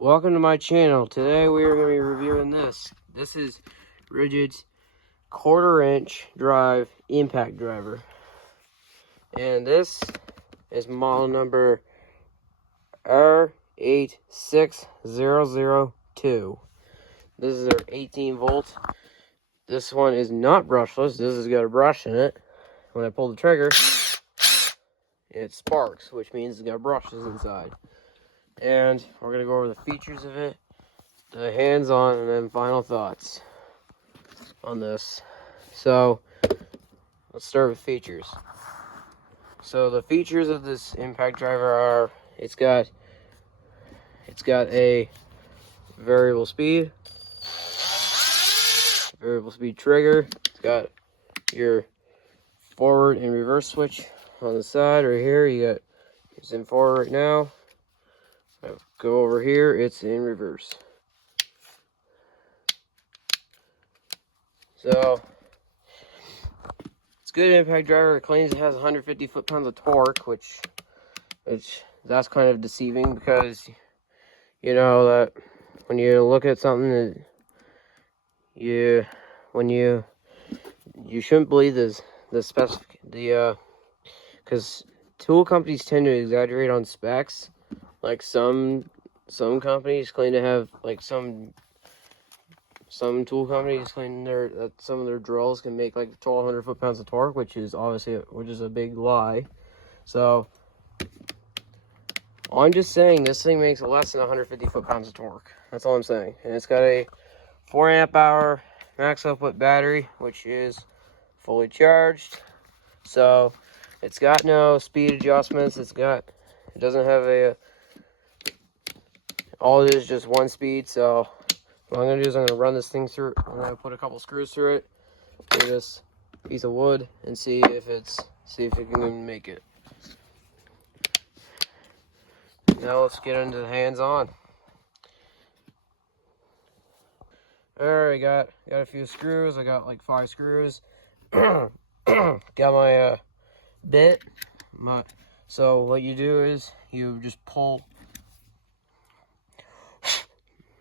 Welcome to my channel. Today we are going to be reviewing this. This is RIDGID's 1/4 inch drive impact driver. And this is model number R86002. This is their 18 volt. This one is not brushless. This has got a brush in it. When I pull the trigger, it sparks, which means it's got brushes inside. And we're going to go over the features of it, the hands-on, and then final thoughts on this. So, let's start with features. So, the features of this impact driver are, it's got a variable speed trigger. It's got your forward and reverse switch on the side right here. It's in forward right now. Go over here, it's in reverse. So, it's a good impact driver. It claims it has 150 foot-pounds of torque, which that's kind of deceiving, because you know that when you look at something that you shouldn't believe because tool companies tend to exaggerate on specs. Like some companies claim to have, like some tool companies claim that some of their drills can make like 1,200 foot-pounds of torque, which is a big lie. So I'm just saying this thing makes less than 150 foot-pounds of torque. That's all I'm saying. And it's got a 4 amp hour max output battery, which is fully charged. So it's got no speed adjustments. It doesn't have all it is just one speed. So what I'm going to do is I'm going to run this thing through. I'm going to put a couple screws through it with this piece of wood and see if it can even make it. Now let's get into the hands-on. Alright, got a few screws. I got like 5 screws. Got my bit. So what you do is you just pull.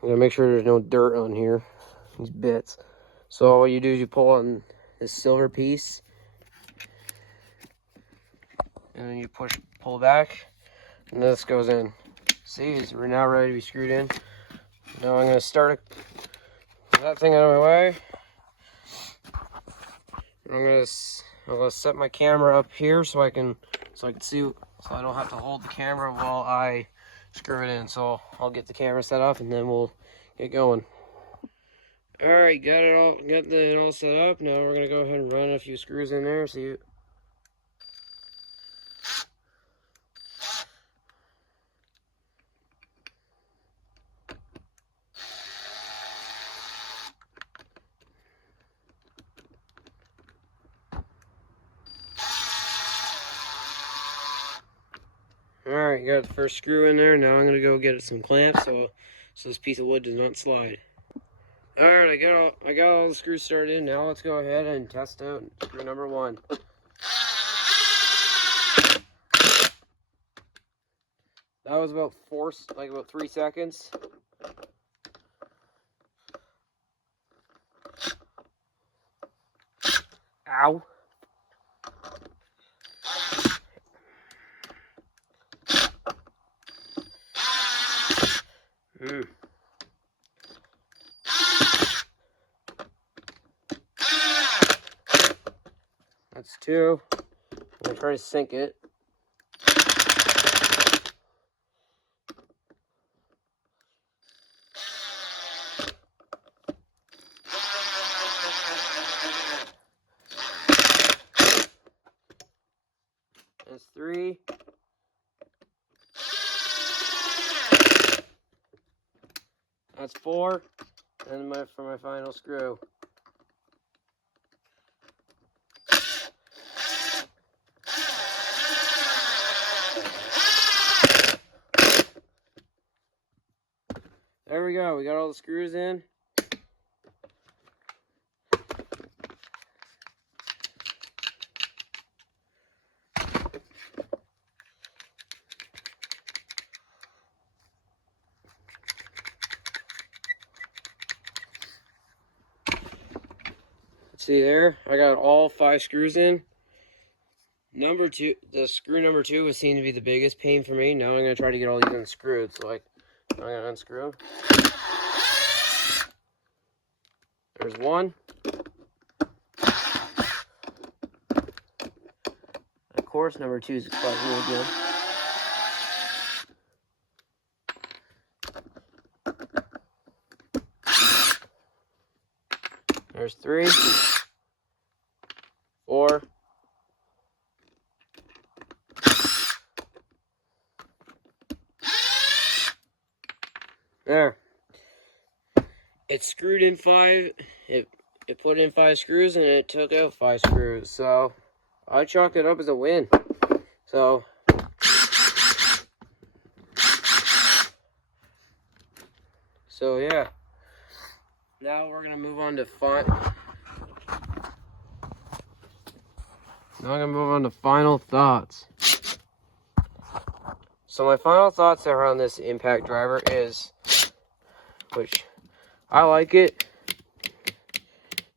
I'm gonna make sure there's no dirt on here, these bits. So what you do is you pull on this silver piece, and then you pull back, and this goes in. See, we're now ready to be screwed in. Now I'm gonna start that thing out of my way. I'm gonna set my camera up here so I can see, so I don't have to hold the camera while I screw it in. So I'll get the camera set up and then we'll get going. Alright, got it all set up. Now we're gonna go ahead and run a few screws in there. See. Alright, got the first screw in there. Now I'm going to go get some clamps so this piece of wood does not slide. Alright, I got all the screws started in. Now let's go ahead and test out screw number 1. That was about 3 seconds. Ow. That's 2. I'm going to try to sink it. That's 3. That's 4. And for my final screw. There we go. We got all the screws in. See there, I got all 5 screws in. Number 2, the screw number 2 was seen to be the biggest pain for me. Now I'm going to try to get all these unscrewed. So I'm going to unscrew. There's one. Of course, number 2 is exploding again. There's 3, 4. There. It screwed in 5. It put in 5 screws and it took out 5 screws. So I chalk it up as a win. So yeah. Now we're gonna move on to final thoughts. So my final thoughts around this impact driver is, which I like it.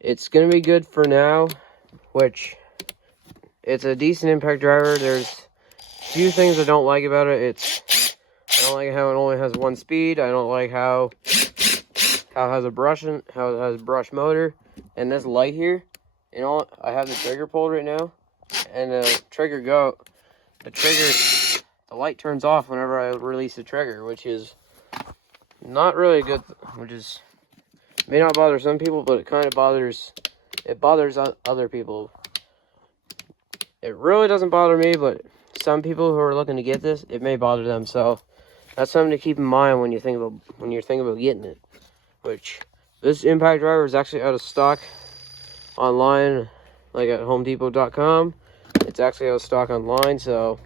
It's gonna be good for now, which it's a decent impact driver. There's a few things I don't like about it. I don't like how it only has 1 speed. I don't like how it has a brush motor, and this light here. You know, I have the trigger pulled right now, and the light turns off whenever I release the trigger, which is not really good. May not bother some people, but it kind of bothers other people. It really doesn't bother me, but some people who are looking to get this, it may bother them. So that's something to keep in mind when you're thinking about getting it. Which this impact driver is actually out of stock online, like at HomeDepot.com. It's actually out of stock online, so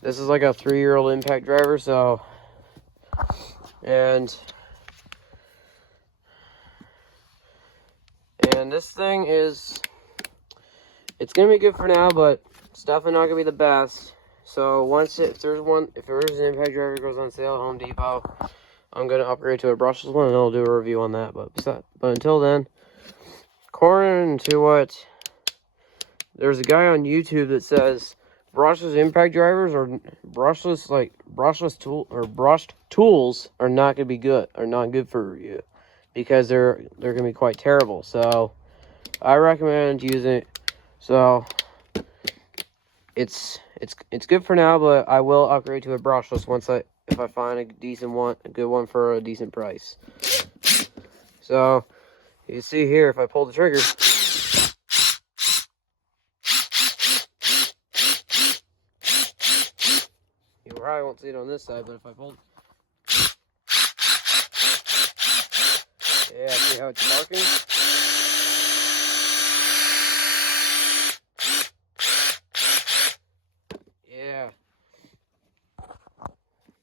this is like a 3-year-old impact driver. So and this thing it's gonna be good for now, but it's definitely not gonna be the best. So if there's an impact driver that goes on sale at Home Depot, I'm gonna upgrade to a brushless one, and I'll do a review on that. But until then, according to what there's a guy on YouTube that says brushless impact drivers or brushed tools are not gonna be good, are not good for you, because they're gonna be quite terrible. So I recommend using it. So it's good for now, but I will upgrade to a brushless if I find a good one for a decent price. So you can see here, if I pull the trigger, you probably won't see it on this side, but if I pull, yeah, see how it's sparking?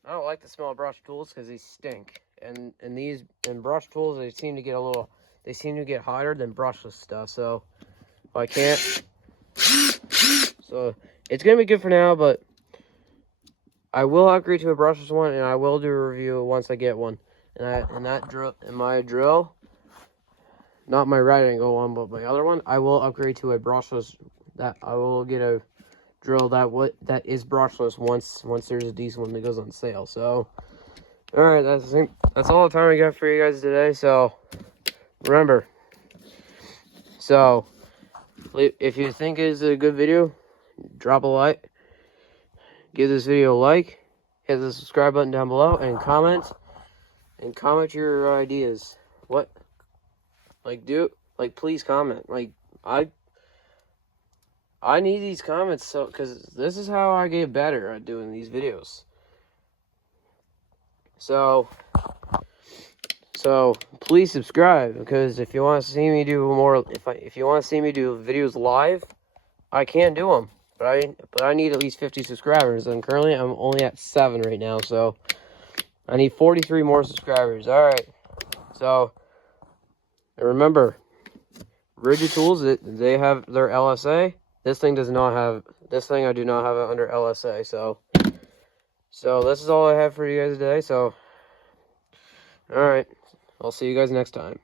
I don't like the smell of brush tools because they stink, and brush tools, they seem to get hotter than brushless stuff. So I can't. So it's gonna be good for now, but I will upgrade to a brushless one, and I will do a review once I get one. My drill, not my right angle one, but my other one, I will upgrade to a brushless. I will get a drill that is brushless once there's a decent one that goes on sale. So all right, that's all the time I got for you guys today. So remember, if you think it's a good video, drop a like, give this video a like, hit the subscribe button down below, and comment your ideas. Please comment. I need these comments, because this is how I get better at doing these videos. So please subscribe, because if you want to see me do more, if you want to see me do videos live, I can do them, but I need at least 50 subscribers, and currently I'm only at 7 right now, so I need 43 more subscribers. All right, so remember, RIDGID tools, they have their LSA. This thing does not have. This thing I do not have it under LSA. So this is all I have for you guys today. So all right, I'll see you guys next time.